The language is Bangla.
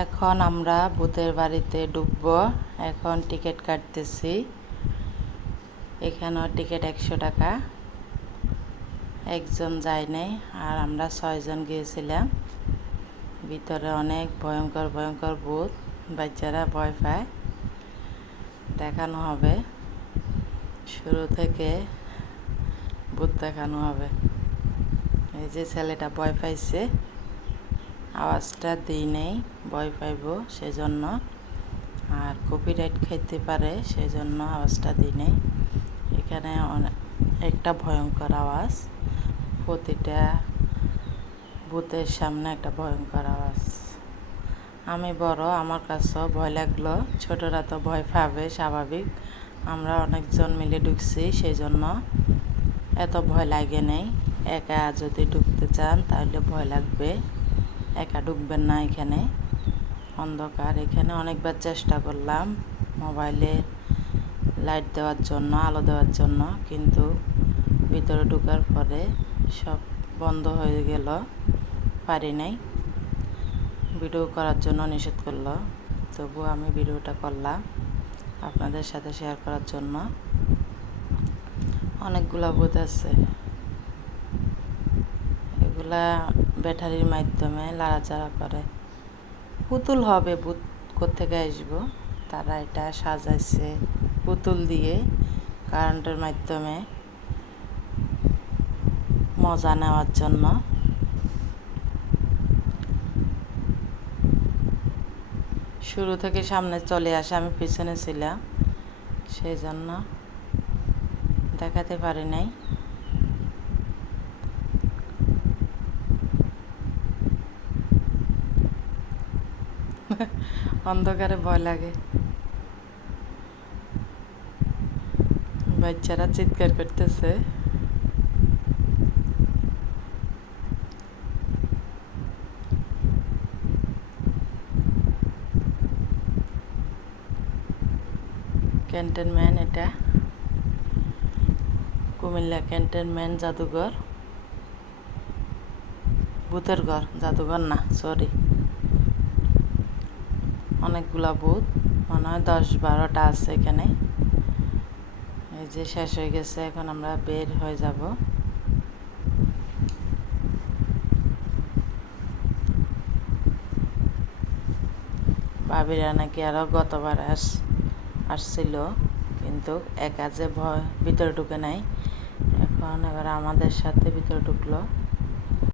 এখন আমরা ভূতের বাড়িতে ঢুকবো। এখন টিকিট কাটতেছি। এখানেও টিকিট 100 টাকা। একজন যায় নাই, আর আমরা 6 জন গিয়েছিলাম। ভিতরে অনেক ভয়ঙ্কর ভয়ঙ্কর ভূত, বাচ্চারা ভয় পায়। দেখানো হবে, শুরু থেকে ভূত দেখানো হবে। এই যে ছেলেটা ভয় পাইছে, আওয়াজটা দিই নেই, ভয় পাইব সেজন্য, আর কপিরাইট খাইতে পারে সেজন্য আওয়াজটা দিই নেই। এখানে একটা ভয়ঙ্কর আওয়াজ, প্রতিটা ভূতের সামনে একটা ভয়ঙ্কর আওয়াজ। আমি বড়, আমার কাছেও ভয় লাগলো। ছোটরা তো ভয় পাবে, স্বাভাবিক। আমরা অনেকজন মিলে ঢুকছি, সেই জন্য এত ভয় লাগে নেই। একা যদি ঢুকতে চান তাহলে ভয় লাগবে, একা ঢুকবেন না। এখানে অন্ধকার। এখানে অনেকবার চেষ্টা করলাম মোবাইলে লাইট দেওয়ার জন্য, আলো দেওয়ার জন্য, কিন্তু ভিতরে ঢোকার পরে সব বন্ধ হয়ে গেল, পারি নাই। ভিডিও করার জন্য নিষেধ করলো, তবু আমি ভিডিওটা করলাম আপনাদের সাথে শেয়ার করার জন্য। অনেকগুলা ভূত আছে, এগুলা ব্যাটারির মাধ্যমে লাড়াচাড়া করে। পুতুল হবে, ভূত কোত্থেকে আসবো? তারা এটা সাজাইছে পুতুল দিয়ে, কারেন্টের মাধ্যমে মজা নেওয়ার জন্য। শুরু থেকে সামনে চলে আসে, আমি পিছনে ছিলাম, সেই জন্য দেখাতে পারি নাই। অন্ধকারে ভয় লাগে। বাচ্চারা চিৎকার করতেছে। ক্যান্টনমেন্ট, এটা কুমিল্লা ক্যান্টনমেন্ট জাদুঘর, ভূতের ঘর, জাদুঘর না, সরি। অনেকগুলা ভূত, মনে হয় 10-12টা আছে এখানে। এই যে শেষ হয়ে গেছে, এখন আমরা বের হয়ে যাব। ভাবিরা নাকি আরও গতবার আসছিল, কিন্তু একা যে ভয় ভিতরে ঢুকে নাই। এখন এবার আমাদের সাথে ভিতরে ঢুকলো।